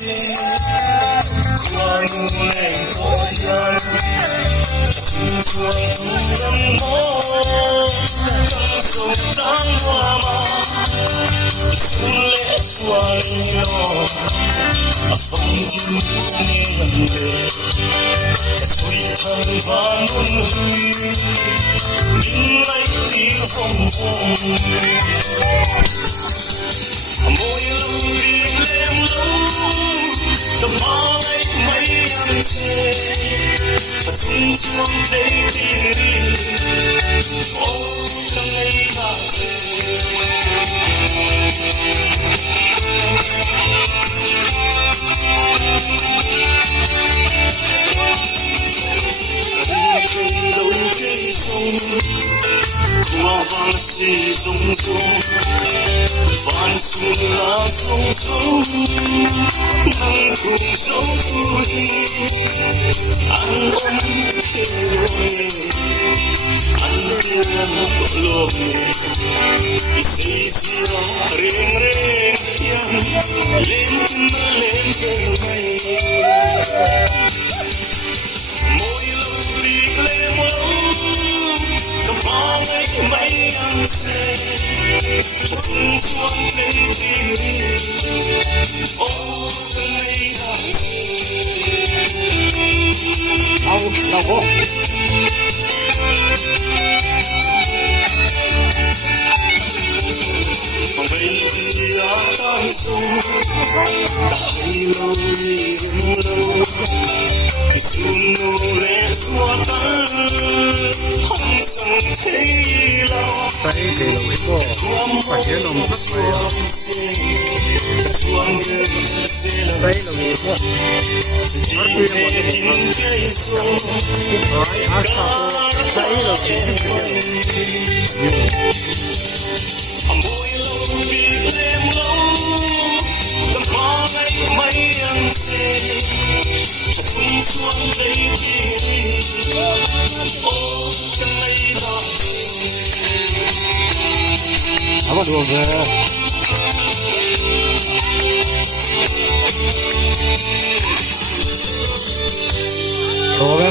qua nụ lệ tôi yan chung chuông thu đâm mô căng sông tan hoa mà xuân lệ xuân lo phong kim ngân lệ suy thăng và luân huy mình lấy tiếng phong phong môi lâu đi lem lâu tầm hoa ấy mấy ăn chê và chung chuông thấy đi ô tâm ấy đã cây đôi cây sông qua vang xì rung rung vạn xuân lá sông sông nắng cùng dấu tuổi ăn ôm thế rồi ăn tiền có lộn xây xưa rèn rèn hiền lên lên mây môi lâu đi lên lâu cầm bao ngày mấy ăn xe chung chuông thấy đi ô cây đang đâu có vậy thì tay sông đại lâu yên lâu chun nô lệ xua tan không chẳng thấy lâu tay thì là mấy cô phải nhớ nồng rất nhiều tay là mấy cô mắt khuyên một cái một cái nói ác sao tay là môi lâu đi đêm lâu tầm hoa ngày mấy ăn xe chung chuông thấy đi ô cây đỏ à bắt đầu về rồi